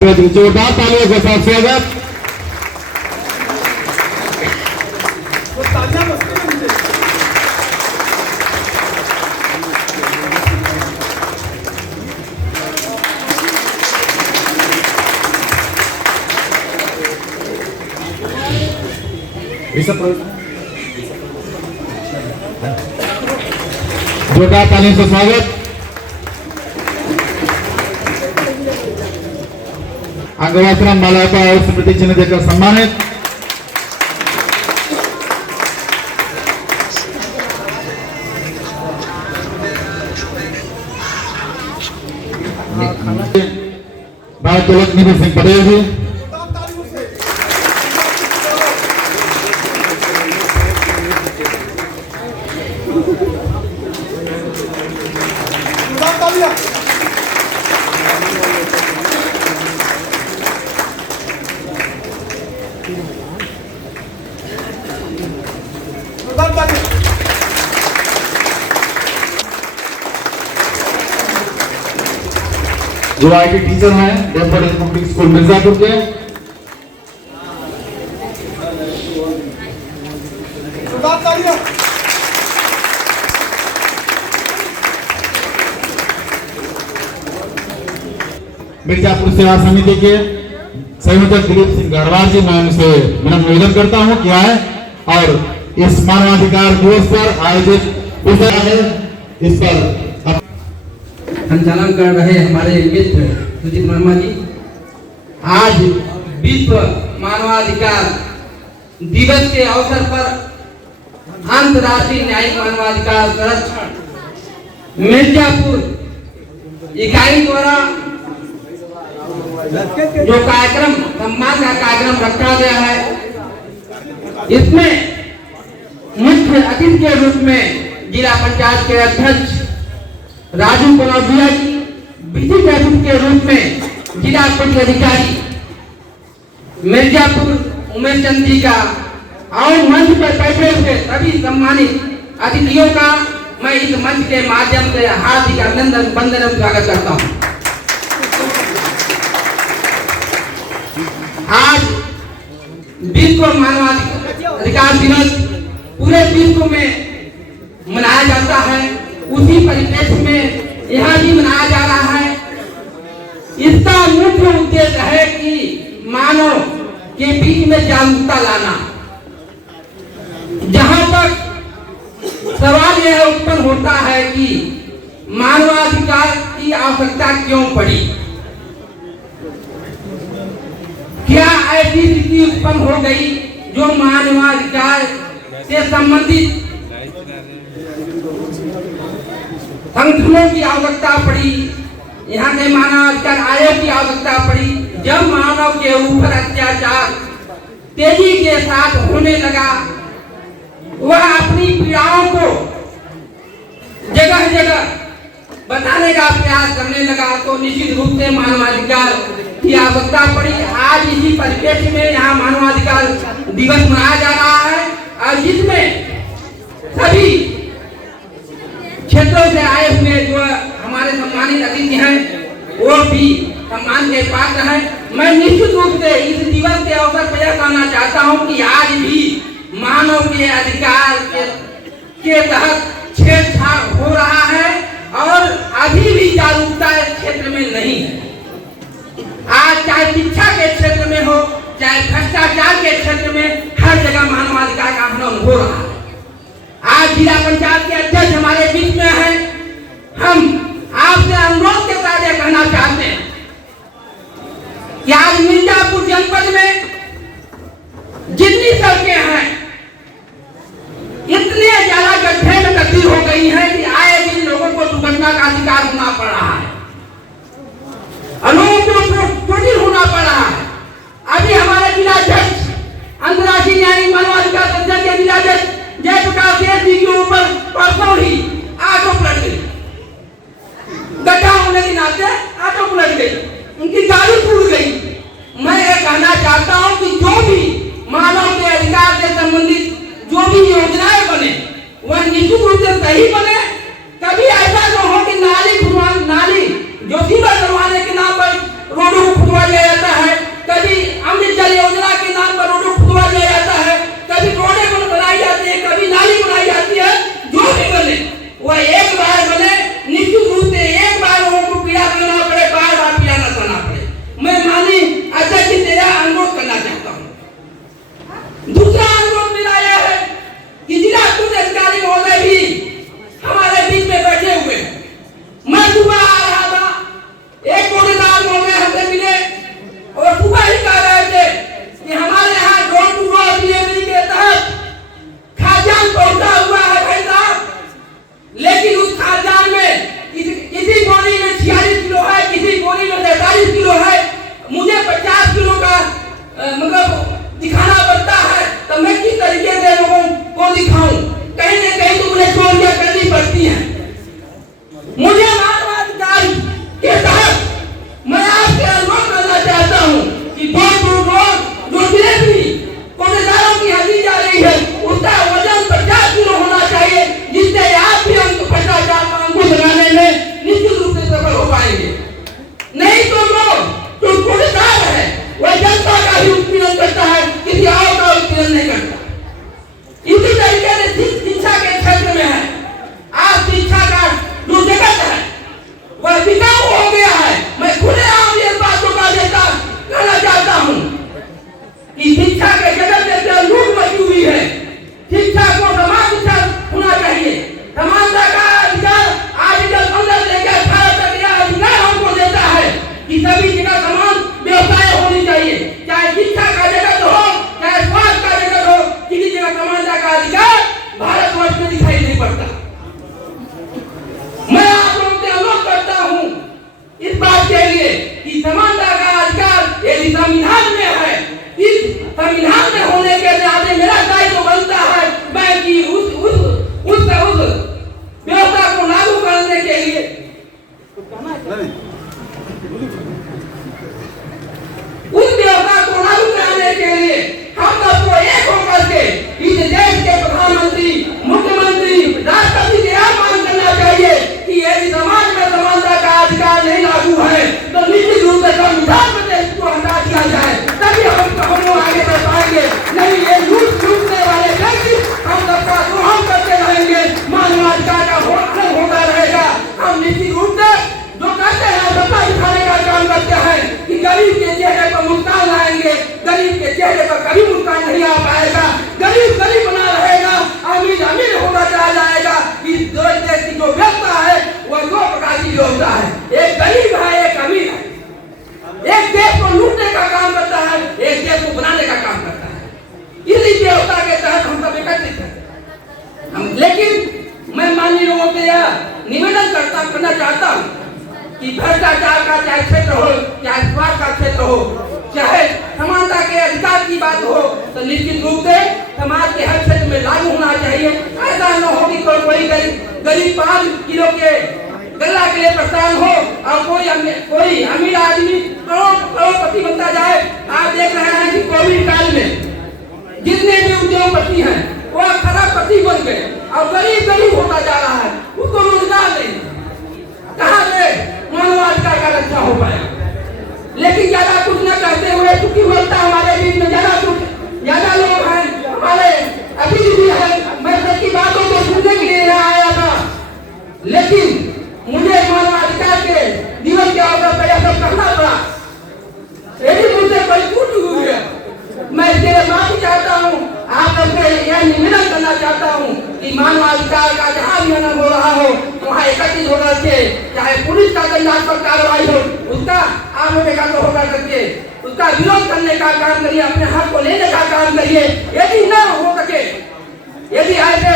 जोरदार तालियों के साथ स्वागत। जोरदार तालियों से स्वागत। अंगवस्त्र मालापा और स्मृति चिन्ह देकर सम्मानित। भाई तिलक निधि सिंह पटेल जी। जो आईटी टीचर हैं डेफर्ड पब्लिक स्कूल मिर्जापुर के, मिर्जापुर सेवा समिति के संयोजक दिलीप सिंह गढ़वाल जी, मैं उनसे निवेदन करता हूं कि आए और इस मानवाधिकार दिवस पर आयोजित विषय है, इस पर संचालन कर रहे हमारे मित्र सुजीत वर्मा जी। आज विश्व मानवाधिकार दिवस के अवसर पर अंतर्राष्ट्रीय न्यायिक मानवाधिकार संरक्षण मिर्जापुर इकाई द्वारा जो कार्यक्रम सम्मान का कार्यक्रम रखा गया है, इसमें मुख्य अतिथि के रूप में जिला पंचायत के अध्यक्ष राजू कनौजिया जी, विशिष्ट अतिथि के रूप में जिला पुलिस अधिकारी मिर्जापुर उमेश चंद जी का और मंच पर बैठे हुए सभी सम्मानित अतिथियों का मैं इस मंच के माध्यम से हार्दिक अभिनंदन वंदन एवं स्वागत करता हूं। आज विश्व मानवाधिकार दिवस पूरे विश्व में मनाया जाता है, उसी परिप्रेक्ष्य में यहाँ भी मनाया जा रहा है। इसका मुख्य उद्देश्य है कि मानव के बीच में जागरूकता लाना। जहाँ तक सवाल यह उत्पन्न होता है कि मानवाधिकार की आवश्यकता क्यों पड़ी, क्या ऐसी स्थिति उत्पन्न हो गई जो मानवाधिकार से संबंधित संगठनों की आवश्यकता पड़ी, यहाँ के मानवाधिकार आयोग की आवश्यकता पड़ी। जब मानव के ऊपर अत्याचार तेजी के साथ होने लगा, वह अपनी पीड़ाओं को जगह जगह बताने का प्रयास करने लगा, तो निश्चित रूप से मानवाधिकार की आवश्यकता पड़ी। आज इसी परिप्रेक्ष्य में यहाँ मानवाधिकार दिवस मनाया जा रहा है और जिसमें सभी क्षेत्रों से आए हुए जो हमारे सम्मानित अतिथि हैं वो भी सम्मान के पात्र हैं। मैं निश्चित रूप से इस दिवस के अवसर पर यह कहना चाहता हूं कि आज भी मानव के अधिकार के तहत छेड़छाड़ हो रहा है और अभी भी जागरूकता इस क्षेत्र में नहीं है। आज चाहे शिक्षा के क्षेत्र में हो, चाहे भ्रष्टाचार के क्षेत्र में, हर जगह मानवाधिकार का हनन हो रहा है। आज जिला पंचायत के अध्यक्ष हमारे बीच में हैं। हम आपसे अनुरोध के साथ यह कहना चाहते हैं कि आज मिर्जापुर जनपद में जितनी सड़कें हैं, इतने ज्यादा गड्ढे में तब्दील हो गई हैं कि आए दिन लोगों को दुर्घटना का शिकार होना पड़ रहा है, लोगों को चोटिल होना पड़ रहा है। अभी हमारे जिलाध्यक्ष अंतर्राष्ट्रीय न्यायिक मानवाधिकार संगठन के जिलाध्यक्ष जयप्रकाश जी के ऊपर परसों ही ऑटो पलट गई, गड्ढा होने के नाते ऑटो पलट गई, उनकी गाड़ी टूट गई। जाएंगे, गरीब के चेहरे पर कभी मुस्कान नहीं आ पाएगा। गरीब गरीब बना रहेगा, अमीर अमीर होता चला जाएगा। इस देश की जो व्यवस्था है वह दो प्रकार की व्यवस्था है, एक गरीब है, एक अमीर है। एक देश को लूटने का काम करता है, एक देश को बनाने का काम करता है। इसी व्यवस्था के तहत हम सब एकत्रित हैं। लेकिन मैं माननीय लोगों से यह निवेदन करना चाहता हूँ कि भ्रष्टाचार का चाहे क्षेत्र हो, चाहे स्वास्थ्य का क्षेत्र हो, चाहे समानता के अधिकार की बात हो, तो निश्चित रूप से समाज के हर क्षेत्र में लागू होना चाहिए। ऐसा न हो कि कोई गरीब 5 किलो के गल्ला के लिए परेशान हो और कोई अमीर आदमी करोड़पति बनता जाए। आप देख रहे हैं कि कोविड काल में जितने भी उद्योगपति हैं वह खरबपति बन गए और गरीब होता जा रहा है, उसको रोजगार नहीं, कहाँ से मानवाधिकार का रक्षा हो पाया। लेकिन ज्यादा कुछ न कहते हुए, चूंकि व्यवस्था हमारे बीच में ज्यादा लोग हैं, हमारे अतिथि भी है, मैं सबकी बातों को सुनने के लिए यहाँ आया था, लेकिन मुझे मानवाधिकार के दिवस के अवसर पर यह सब करना पड़ा। यदि मुझसे कोई छूट हुई है, मैं इसके लिए माफी चाहता हूँ। आप सबसे यह निवेदन करना चाहता हूँ कि मानवाधिकार का जहाँ भी हनन हो रहा हो वहाँ एकत्रित होकर के, चाहे पुलिस का दंडात्मक कार्रवाई हो उसका आप एकाग्र होकर करके उसका विरोध करने का काम करिए, अपने हक को लेने का काम करिए। यदि न हो सके, यदि ऐसे